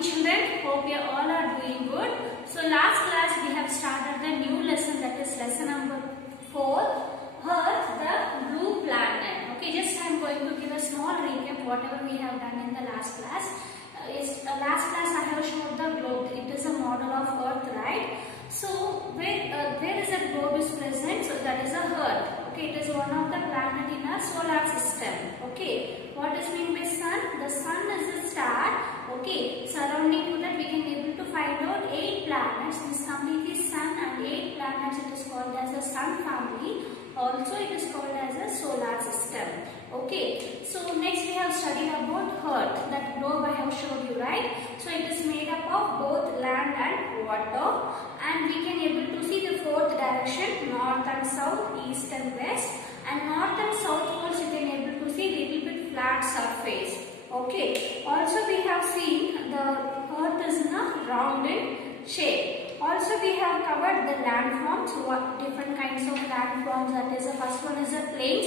morning children. Hope you all are doing good. So last class we have started the new lesson, that is lesson number 4, Earth, the blue planet. Okay, just I am going to give a small recap whatever we have done in the last class. Last class I have showed the globe. It is a model of Earth, right? So where is a globe is present? So that is a Earth. Okay, it is one of the planet in our solar system. Okay, what is meant by sun? The sun is a star. Okay, surrounding to that we can able to find out 8 planets. This completely sun and 8 planets. It is called as the sun family. Also it is called as a solar system. Okay, so next we have studied about Earth. That globe I have showed you, right? So it is made up of both land and water, and we can able to see the 4th direction, north and south, east and west, and north and south poles you can able to see little bit flat surface. Okay, also we have seen the Earth is in a rounded shape. Also we have covered the landforms, what different kinds of landforms, that is the first one is the plains.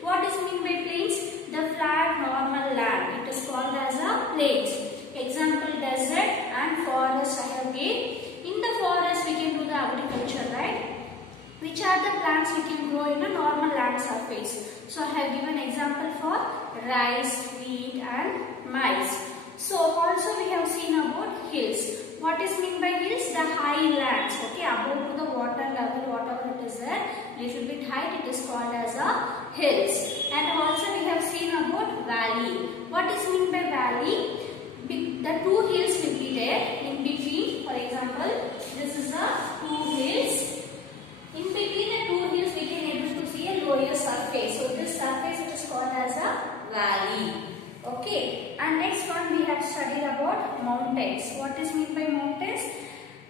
What is mean by plains? The flat normal land. It is called as a plains. Example, desert and forest I have given. In the forest we can do the agriculture, right? Which are the plants we can grow in a normal land surface. So I have given example for rice, wheat and maize. So also we have seen about hills. What is meant by hills? The high lands. Okay, above to the water level, whatever it is there, little bit height, it is called as a hills. And also we have seen about valley. What is meant by valley? The 2 hills will be there in between. For example, this is the 2 hills. In between the 2 hills we can able to see a lower surface. So this surface it is called as a valley. Okay, and next one we have studied about mountains. What is meant by mountains?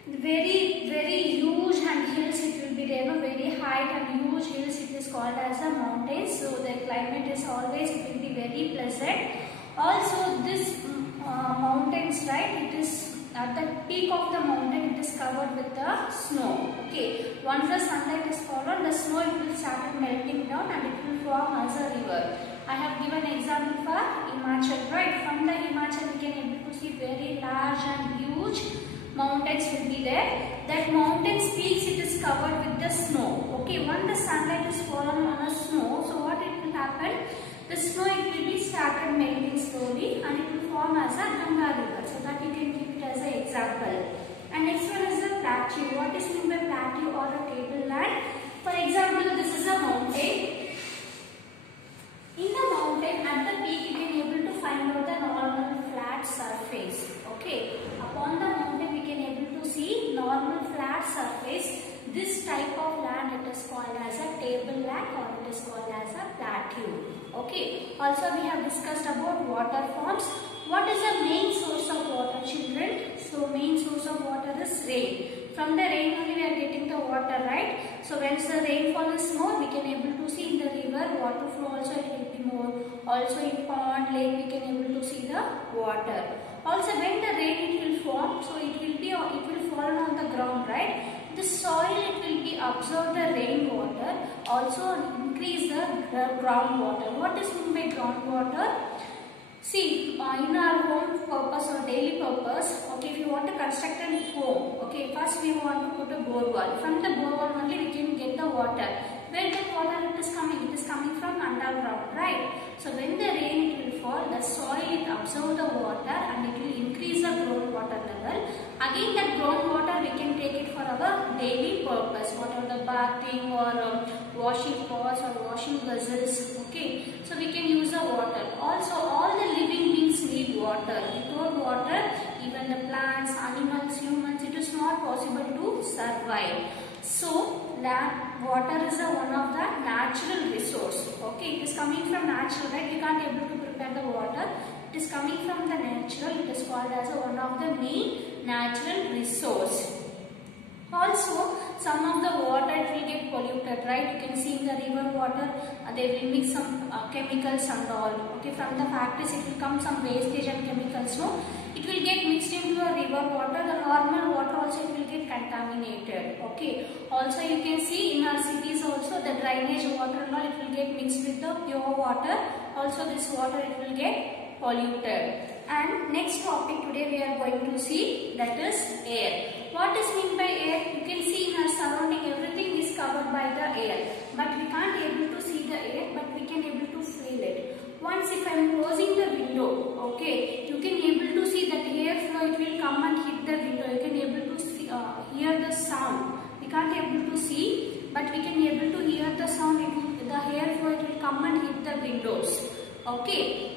Very huge and hills it will be there, very high and huge hills, it is called as a mountains. So the climate is always, it will be very pleasant. Also this mountains, right, it is at the peak of the mountain, it is covered with the snow. Okay, once the sunlight is fallen, the snow it will start melting down and it will form as a river. I have given example for Himachal, right? From the Himachal we can able to see very large and huge mountains will be there. That mountain's peaks it is covered with the snow. Okay, when the sunlight is fallen on a snow, so what it will happen? The snow it will be started melting slowly and it will form as a Ganga river. So that you can keep it as an example. And next one is the plateau. What is meant by plateau or a tableland? For example, this is a mountain. In the mountain, at the peak, you can able to find out the normal flat surface. Okay, upon the mountain, we can able to see normal flat surface. This type of land it is called as a tableland or it is called as a plateau. Okay. Also, we have discussed about water forms. What is the main source of water, children? So, main source of water is rain. From the rain only we are getting the water, right? So once the rainfall is more, we can able to see in the river water flow also it will be more. Also in pond, lake we can able to see the water. Also when the rain it will form, so it will fall on the ground, right? The soil it will be absorb the rainwater, also increase the groundwater. What is meant by groundwater? See, in our home purpose or daily purpose, okay, if you want to construct a home, okay, first we want to put a bore wall. From the bore wall only we can get the water. Where the water it is coming? It is coming from underground, right? So when the rain it will fall, the soil it absorb the water and it will increase the groundwater level. Again that groundwater we can take it for our daily purpose, whatever the bathing or washing pots or washing vessels, okay. So we can use the water. Also all the living beings need water. Without water, even the plants, animals, humans, it is not possible to survive. So water is one of the natural resource. Okay, it is coming from natural, right? You can't able to prepare the water. It is coming from the natural. It is called as one of the main natural resource. Also, some of the water it will get polluted, right? You can see in the river water, they will mix some chemicals and all. Okay, from the factories it will come some wastage and chemicals. No, it will get mixed into a river water. The normal water also it will get contaminated. Okay. Also, you can see in our cities also the drainage water and all it will get mixed with the pure water. Also, this water it will get polluted. And next topic today Okay, we are going to see that is air. What is meant by air? You can see in our surrounding everything is covered by the air, but we can't able to see the air, but we can able to feel it. Once if I am closing the window, okay, you can able to see that air flow, it will come and hit the window. You can able to see, hear the sound. We can't able to see, but we can able to hear the sound. The air flow, it will come and hit the windows. Okay.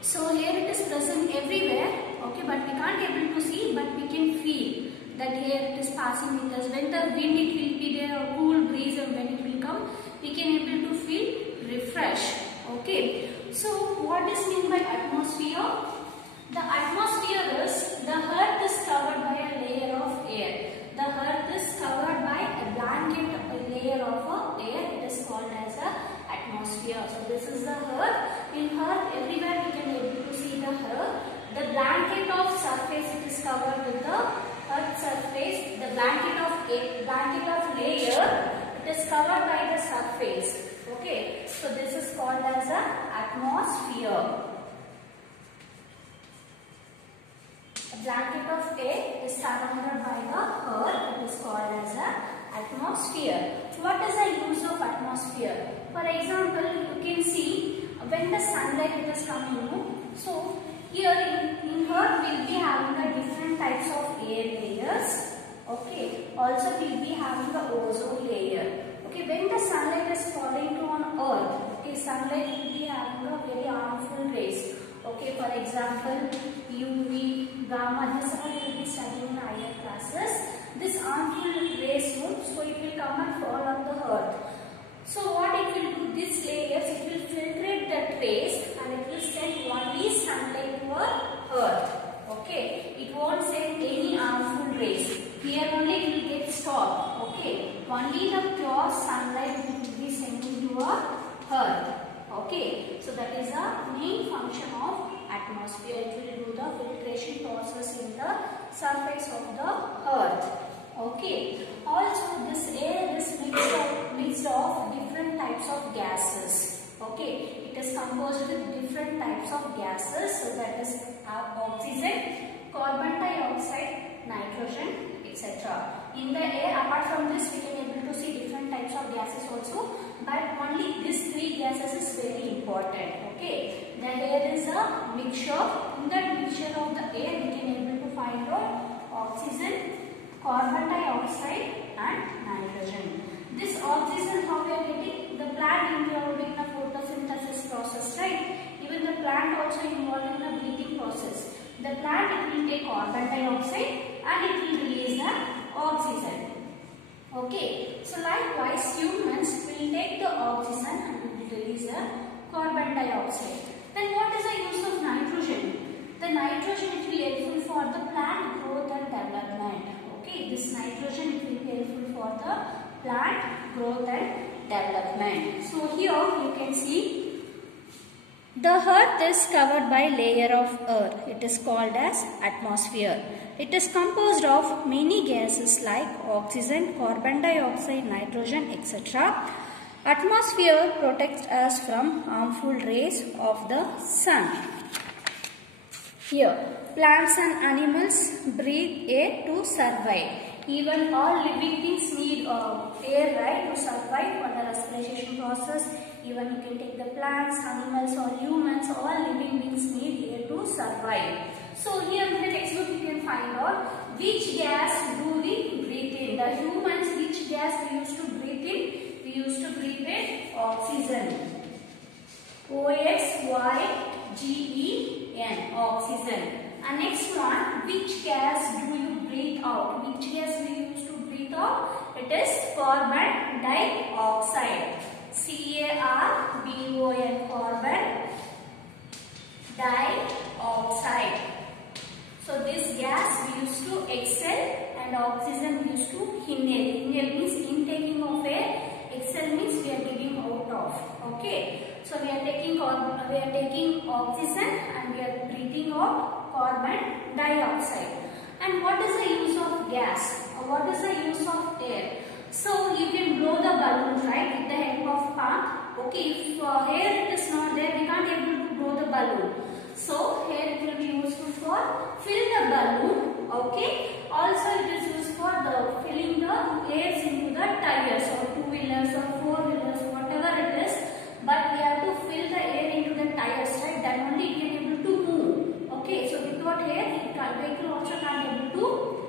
So here it is present everywhere, okay, but we can't able to see, but we can feel that here it is passing with us. When the wind it will be there, a cool breeze, and when it will come, we can able to feel refresh. Okay. So what is meant by atmosphere? The atmosphere is the earth is covered by a layer of air. The earth is covered by a blanket, a layer of air. It is called as a atmosphere. So this is the earth. In earth, everywhere we can able to see the earth. The blanket of surface, it is covered with the earth surface. The blanket of layer, it is covered by the surface. Okay, so this is called as a atmosphere. A blanket of air is surrounded by the earth. It is called as a atmosphere. What is the use of atmosphere? For example, you can see when the sunlight is coming. So here in earth we will be having a different types of air layers. Okay. Also we will be having the ozone layer. Okay. When the sunlight is falling on earth, okay, sunlight will be having a very harmful rays. Okay. For example, UV, gamma. This all you will be studying in higher classes. This harmful rays, so it will come and fall on the earth. So what it will do, these layers, it will filtrate that rays and it will send only sunlight to our earth. Okay, it won't send any harmful rays. Here only it will get stopped. Okay, only the pure sunlight will be sending to our earth. Okay, so that is the main function of atmosphere. It will do the filtration process in the surface of the earth. Okay. Also, this air is mixed of different types of gases. Okay. It is composed with different types of gases. So that is oxygen, carbon dioxide, nitrogen, etc. In the air, apart from this, we can able to see different types of gases also. But only these three gases is very important. Okay. The air is a mixture. In that mixture of the air, we can able to find out oxygen, carbon dioxide and nitrogen. This oxygen, how we are getting? The plant involved in the photosynthesis process, right? Even the plant also involved in the breathing process. The plant, it will take carbon dioxide and it will release the oxygen. Okay, so likewise humans will take the oxygen and will release the carbon dioxide. Then what is the use of nitrogen? The nitrogen, it will be helpful for the plant growth and development. Okay, this nitrogen, it will be helpful for the plant growth and development. So here you can see the earth is covered by layer of earth. It is called as atmosphere. It is composed of many gases like oxygen, carbon dioxide, nitrogen, etc. Atmosphere protects us from harmful rays of the sun. Here, plants and animals breathe air to survive. Even all living things need air, right, to survive for the respiration process. Even you can take the plants, animals or humans, all living beings need air to survive. So here in the textbook you can find out which gas do we breathe in. The humans, which gas we used to breathe in? We used to breathe in oxygen. O-X-Y-G-E-N, oxygen. And next one, which gas do you breathe out? Which gas we used to breathe out? It is carbon dioxide. C-A-R-B-O-N, carbon dioxide. So this gas we used to exhale and oxygen we used to inhale. Inhale means intaking of air. Exhale means we are giving out of. Okay. So we are taking oxygen and we are breathing out carbon dioxide. And what is the use of gas? Or what is the use of air? So you can blow the balloon, right, with the help of pump. Okay, if air it is not there, we can't able to blow the balloon. So here it will be useful for fill the Okay. Also it is used for the filling the airs into the tires or two-wheelers or four-wheelers, whatever it is. But we have to fill the air into the tires, right? Then only it can able to move. Okay. So without air, vehicle also can't able to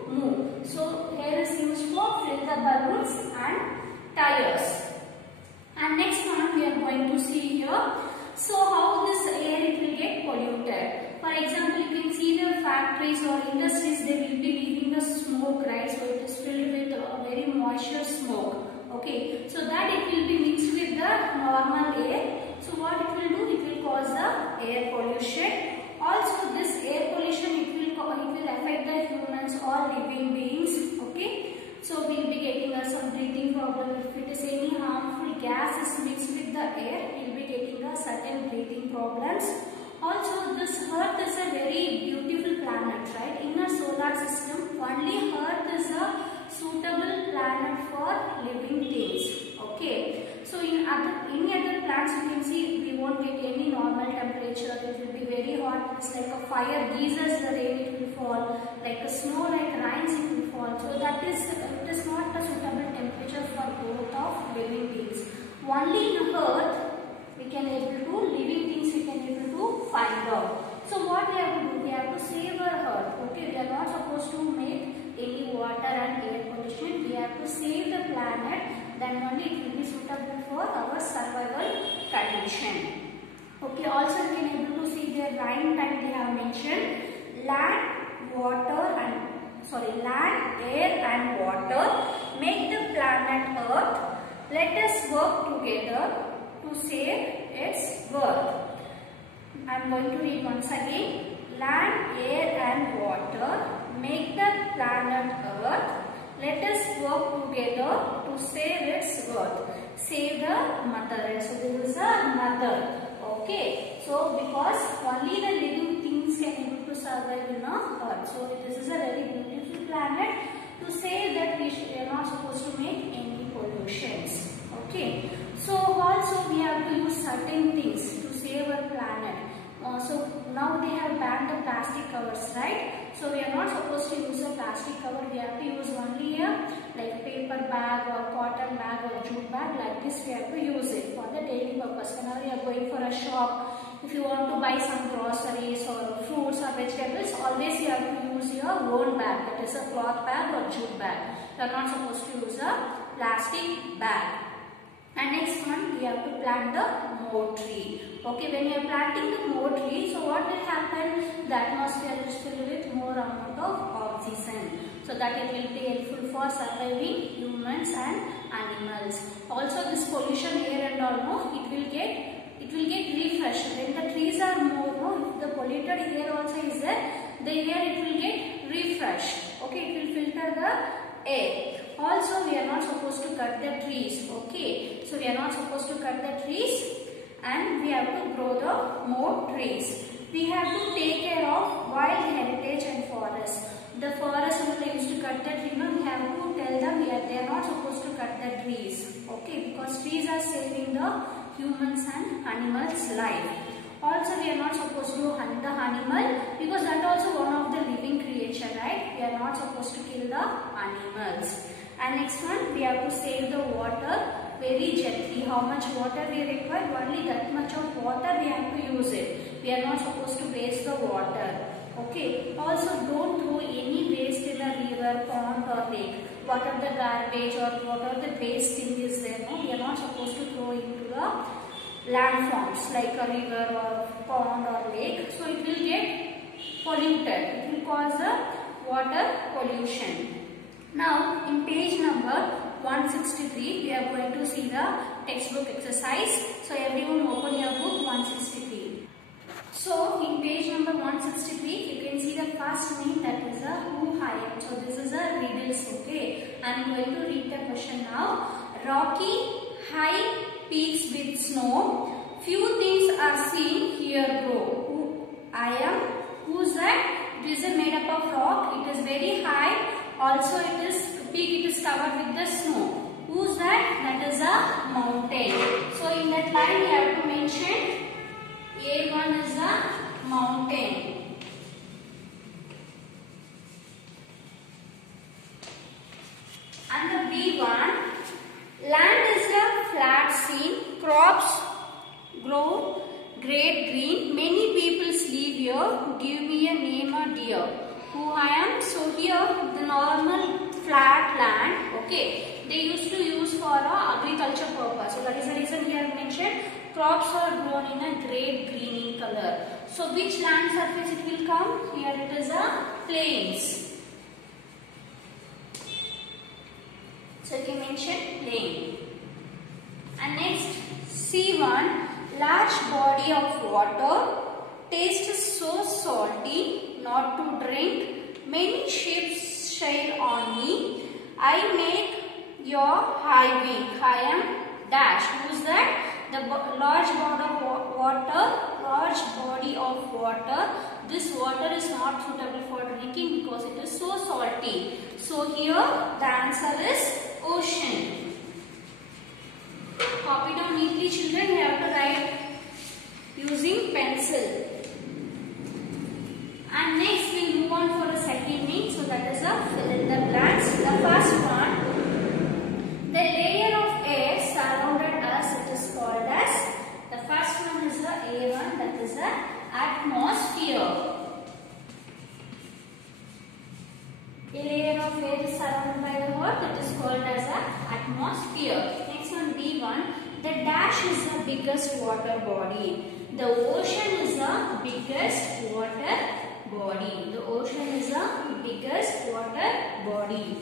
move. So air is used for fill the balloons and tires. And next one we are going to see here. So how this air it will get polluted. For example, you can see the factories or industries, they will be leaving the smoke, right? So it is filled with a very moisture smoke. Okay, so that it will be mixed with the normal air. So what it will do? It will cause the air pollution. Also, this air pollution it will affect the humans or living beings. Okay, so we will be getting some breathing problem. If it is any harmful gas is mixed with the air, we will be getting certain breathing problems. Also, this Earth is a very beautiful planet, right? In our solar system, only Earth is a suitable planet for living things. Okay. So in any other planets, you can see we won't get any normal temperature. It will be very hot. It's like a fire geysers. The rain it will fall. Like a snow, like rains it will fall. So that is it is not a suitable temperature for growth of living beings. Only in Earth we can able to living things we can able to find out. So what we have to do? We have to save our Earth. Okay, we are not supposed to make any water and air pollution. We have to save the planet. Then only it will be suitable for our survival condition. Okay. Also, we can able to see the rain time they have mentioned. Land, air, and water make the planet Earth. Let us work together to save its worth. I am going to read once again. Land, air and water make the planet Earth. Let us work together to save its worth. Save the mother. So this is a mother. Okay. So because only the living things can able to survive in Earth. So this is a very beautiful planet. To say that we are not supposed to make any pollutions. Okay. So also we have to use certain things to save our planet. So now they have banned the plastic covers, right? So we are not supposed to use a plastic cover. We have to use only a like paper bag or cotton bag or jute bag. Like this we have to use it for the daily purpose. Whenever you are going for a shop, if you want to buy some groceries or fruits or vegetables, always you have to use your own bag. That is a cloth bag or jute bag. You are not supposed to use a plastic bag. And next one, we have to plant the more tree. Okay, when you are planting the more tree, so what will happen? The atmosphere is filled with more amount of oxygen. So that it will be helpful for surviving humans and animals. Also, this pollution air and all, no, it will get refreshed. When the trees are more, no, if the polluted air also is there, the air it will get refreshed. Okay, it will filter the air. Also, we are not supposed to cut the trees. Okay, so we are not supposed to cut the trees, and we have to grow the more trees. We have to take care of wild heritage and forests. The forest they used to cut the tree. No, we have to tell them they are not supposed to cut the trees. Okay, because trees are saving the humans and animals' life. Also, we are not supposed to hunt the animal because that also one of the living creature, right? We are not supposed to kill the animals. And next one, we have to save the water very gently. How much water we require? Only that much of water we have to use it. We are not supposed to waste the water. Okay. Also, don't throw any waste in a river, pond or lake. Whatever the garbage or whatever the waste thing is there, no, we are not supposed to throw into the landforms like a river or pond or lake. So it will get polluted. It will cause a water pollution. Now in page number 163 we are going to see the textbook exercise. So everyone open your book 163. So in page number 163 you can see the first name, that is a who I am. So this is a riddles. Okay, I am going to read the question now. Rocky high peaks with snow, few things are seen here grow. Who I am? Who's that? It is made up of rock. It is very high. Also it is peak. It is covered with the snow. Who's that? That is a mountain. So in that line we have to mention A1 is a mountain. one deer. Who I am? So here the normal flat land, okay, they used to use for agriculture purpose. So that is the reason here mentioned crops are grown in a great green in color. So which land surface it will come? Here it is a plains. So you can mention plain. And next C1, large body of water, taste is so salty, not to drink, many ships sail on me, I make your highway, I am dash. Who is that? The large body of water, this water is not suitable for drinking because it is so salty. So here the answer is ocean. Copy down neatly, children. You have to write using pencil. And next we move on for the second name. So that is a fill in the blanks. The first one, the layer of air surrounded us, it is called as, the first one is the A1, that is the atmosphere. A layer of air is surrounded by the earth, it is called as an atmosphere. Next one B1, the dash is the biggest water body. The ocean is the biggest water body. The ocean is the biggest water body.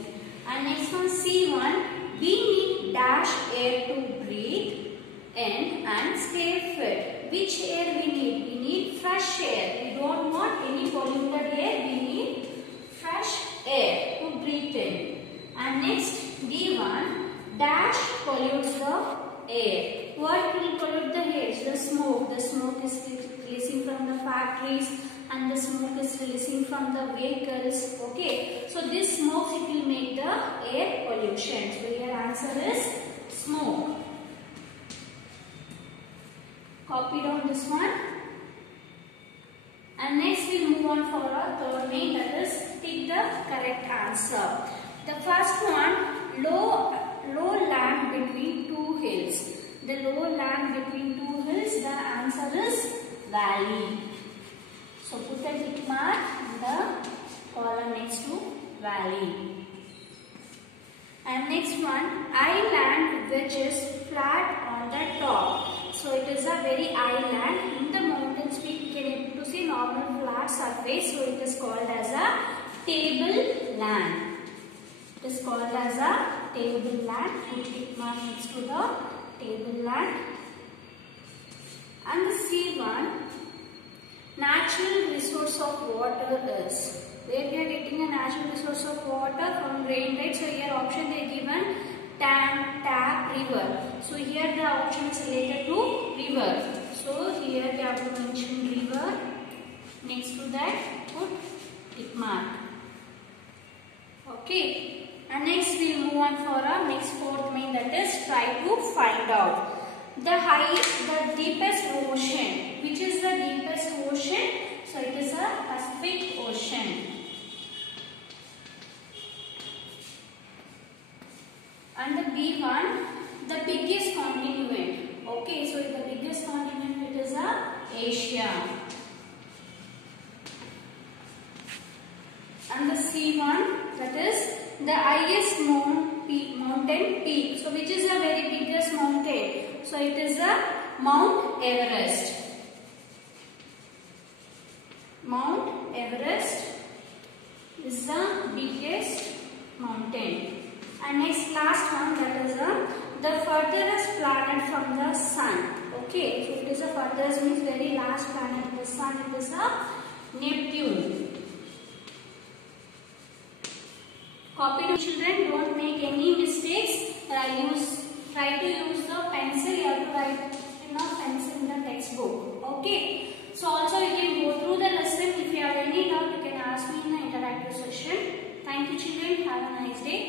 And next one C1, we need dash air to breathe in and stay fit. Which air we need? We need fresh air. We don't want any polluted air. We need fresh air to breathe in. And next D1, dash pollutes the air. What will pollute the air? The smoke. The smoke is releasing from the factories and the smoke is releasing from the vehicles. Okay. So this smoke, it will make the air pollution. So your answer is smoke. Copy down this one. And next we move on for our third name, that is pick the correct answer. The first one, low land between two hills. The low land between two hills, the answer is valley. So put a tick mark in the column next to valley. And next one, island which is flat on the top. So it is a very island. In the mountains we can able to see normal flat surface. So it is called as a tableland. It is called as a tableland. Put tick mark next to the tableland. And the C1, natural resource of water is. Where we are getting a natural resource of water from rain, right? So here option they are given tank, tap, river. So here the option is related to river. So here they have to mention river. Next to that put tick mark. Okay. And next we will move on for our next fourth main, that is try to find out the deepest ocean. Which is the deepest ocean? So it is a Pacific Ocean. And the B1, the biggest continent. Okay, so the biggest continent, it is Asia. And the C1, that is the highest mountain peak. So which is the very biggest mountain? So it is Mount Everest. Mount Everest is the biggest mountain. And next last one, that is the furthest planet from the sun. Okay, so it is a furthest means very last planet in the sun. It is Neptune. Copy to children, don't make any mistakes. Try to use the pencil. You have to write in a pencil in the textbook. Okay. So also you can go through the lesson. If you have any doubt, you can ask me in the interactive session. Thank you children. Have a nice day.